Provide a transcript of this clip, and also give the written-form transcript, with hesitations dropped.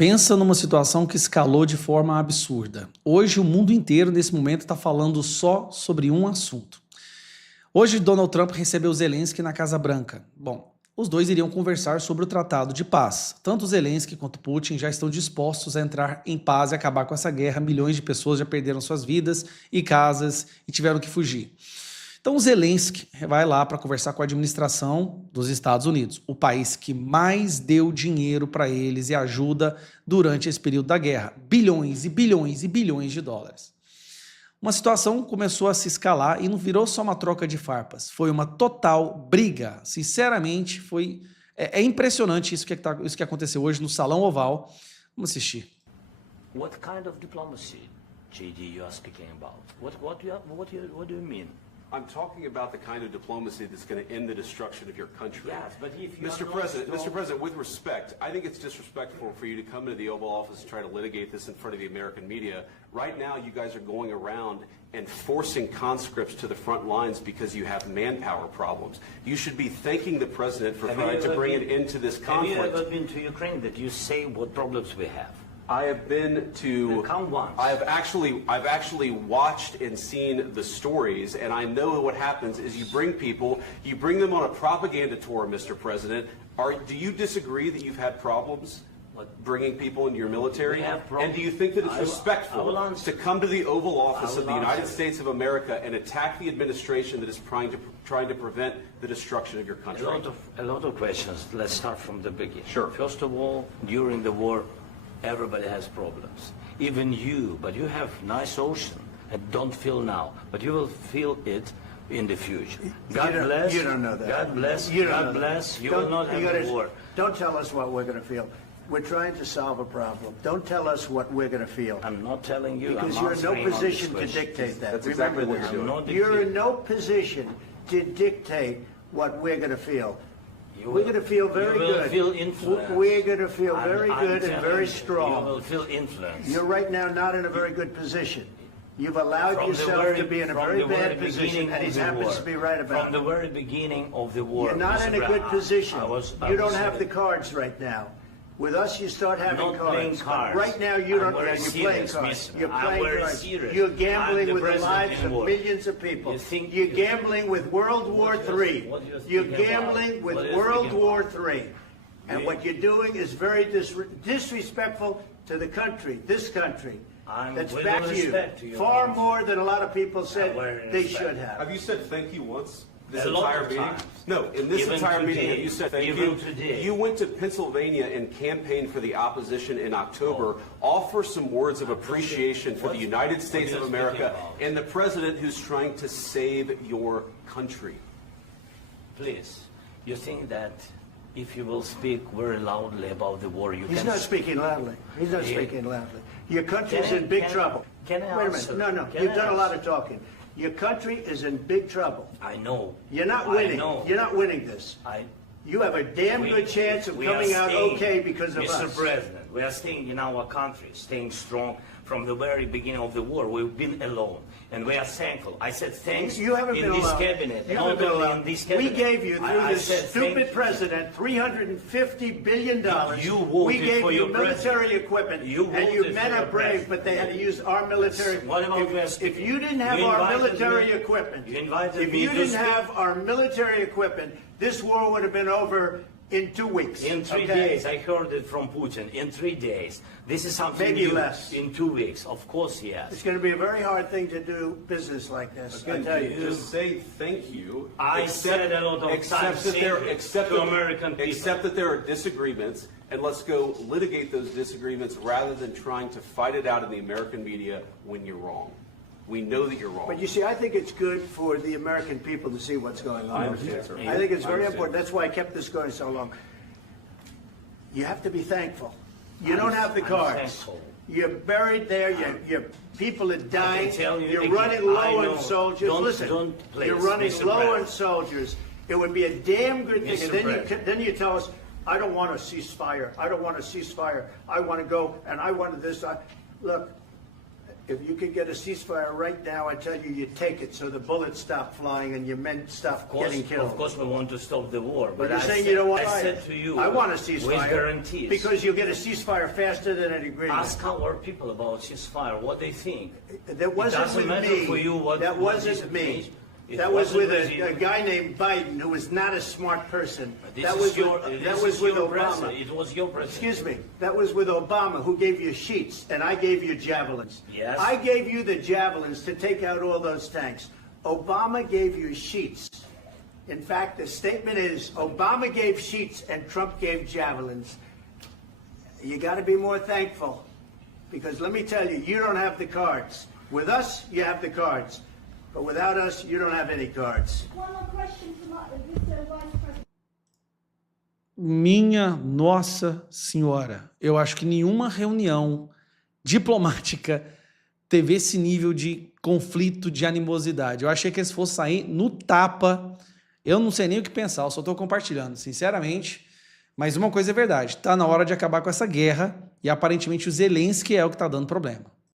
Pensa numa situação que escalou de forma absurda. Hoje o mundo inteiro, nesse momento, está falando só sobre um assunto. Hoje Donald Trump recebeu Zelensky na Casa Branca. Bom, os dois iriam conversar sobre o tratado de paz. Tanto Zelensky quanto Putin já estão dispostos a entrar em paz e acabar com essa guerra. Milhões de pessoas já perderam suas vidas e casas e tiveram que fugir. Então o Zelensky vai lá para conversar com a administração dos Estados Unidos, o país que mais deu dinheiro para eles e ajuda durante esse período da guerra. Bilhões e bilhões e bilhões de dólares. Uma situação começou a se escalar e não virou só uma troca de farpas, foi uma total briga. Sinceramente, é impressionante isso que aconteceu hoje no Salão Oval. Vamos assistir. What kind of diplomacy, JD, you are speaking about? What do you mean? I'm talking about the kind of diplomacy that's going to end the destruction of your country. Yes, but if you Mr. President, with respect, I think it's disrespectful for you to come into the Oval Office and try to litigate this in front of the American media. Right now, you guys are going around and forcing conscripts to the front lines because you have manpower problems. You should be thanking the President for trying to bring an end to this conflict. Have you ever been to Ukraine that you say what problems we have? I have been to. Come once. I've actually watched and seen the stories, and I know what happens is you bring them on a propaganda tour, Mr. President. Do you disagree that you've had problems bringing people into your military? And do you think that it's respectful to come to the Oval Office of the United States of America and attack the administration that is trying to prevent the destruction of your country? A lot of questions. Let's start from the beginning. Sure. First of all, during the war, everybody has problems. Even you, but you have nice ocean and don't feel now, but you will feel it in the future. God bless. You don't know that. God bless. You don't God know bless. that. You will not have a war. Don't tell us what we're going to feel. We're trying to solve a problem. Don't tell us what we're going to feel. I'm not telling you. Because I'm you're in no answering on position this to question. dictate that. That's Remember exactly what this. you're doing. You're in no position to dictate what we're going to feel. We're going to feel very good. You will feel influence. We're going to feel very good and very strong. You will feel influence. You're right now not in a very good position. You've allowed yourself to be in a very bad position, and he happens to be right about it. From the very beginning of the war. You're not in a good position. I You don't have the cards right now. With us, you start having not playing cards. cards. Right now, you don't. I'm very You're playing serious, cards. mister. You're I'm playing very cards. serious. You're I'm gambling the with the president lives in of war. millions of people. You think You're you- gambling with World War III. What you're You're speaking gambling about? with What you're World speaking War about? III. And what you're doing is very disrespectful to the country, this country. I'm That's with back all to you. respect to your Far country. more than a lot of people said very they respect. should have. Have you said thank you once? This A lot entire of meeting? times. No, in this Even entire meeting, today. have you said thank Even you? today. You went to Pennsylvania and campaigned for the opposition in October. Offer some words of appreciation for the United States of America and the president who's trying to save your country. Please, you think that if you will speak very loudly about the war, you He's can... not speaking loudly. He's not Yeah. speaking loudly. Your country's Can I- in big can I- trouble. can I Wait a answer? minute. No, Can you've I done a lot answer? of talking. Your country is in big trouble. I know. You're not I winning. know. You're not winning this. You have a damn good chance of we coming are out staying, okay because of Mr. us. President, we are staying in our country, staying strong from the very beginning of the war. We've been alone, and we are thankful. I said thanks You haven't in been this alone. cabinet. You not haven't been only alone. in this We cabinet. gave you, through I this said stupid thank you. president, $350 billion. You voted we gave for you your military president. equipment, You and you voted men for are your brave, president. but they had to use our military. What about if you didn't have You our invited military me- equipment, you invited if me you to didn't speak- have our military equipment, this war would have been over in 2 weeks. In 3 okay? days, I heard it from Putin. In 3 days, this is something Maybe new. less. In 2 weeks, of course, yes. It's going to be a very hard thing to do business like this. I tell you. Just say thank you. I said a lot of except times that there, thank you except to that- American people. Except that there are disagreements, and let's go litigate those disagreements rather than trying to fight it out in the American media when you're wrong. We know that you're wrong. But you see, I think it's good for the American people to see what's going on. I understand, sir. I think it's I very understand. important. That's why I kept this going so long. You have to be thankful. You don't have the I'm cards. thankful. You're buried there. Your people are dying. tell you You're again, running I low know. on soldiers. Don't- Listen, don't please, you're running Mr. low on President. soldiers. It would be a damn good thing. Mr. And President. then you tell us, I don't want a ceasefire. I don't want a ceasefire. I want to go and I want this. Look, If you could get a ceasefire right now, I tell you, you take it so the bullets stop flying and your men stop getting killed. Of course we want to stop the war, but you're saying you don't want. I said to you, I want a ceasefire with guarantees. Because you'll get a ceasefire faster than an agreement. Ask our people about ceasefire, what they think. That wasn't with me. For you what that wasn't me. That was with a guy named Biden who was not a smart person. That was with Obama. It was your president. Excuse me. That was with Obama, who gave you sheets, and I gave you javelins. Yes. I gave you the javelins to take out all those tanks. Obama gave you sheets. In fact, the statement is Obama gave sheets and Trump gave javelins. You got to be more thankful, because let me tell you, you don't have the cards. With us, you have the cards. But without us, you don't have any cards. One more question from Mr. Vice President. Minha Nossa Senhora, eu acho que nenhuma reunião diplomática teve esse nível de conflito, de animosidade. Eu achei que eles fossem sair no tapa. Eu não sei nem o que pensar, eu só estou compartilhando, sinceramente. Mas uma coisa é verdade, está na hora de acabar com essa guerra e aparentemente o Zelensky é o que está dando problema.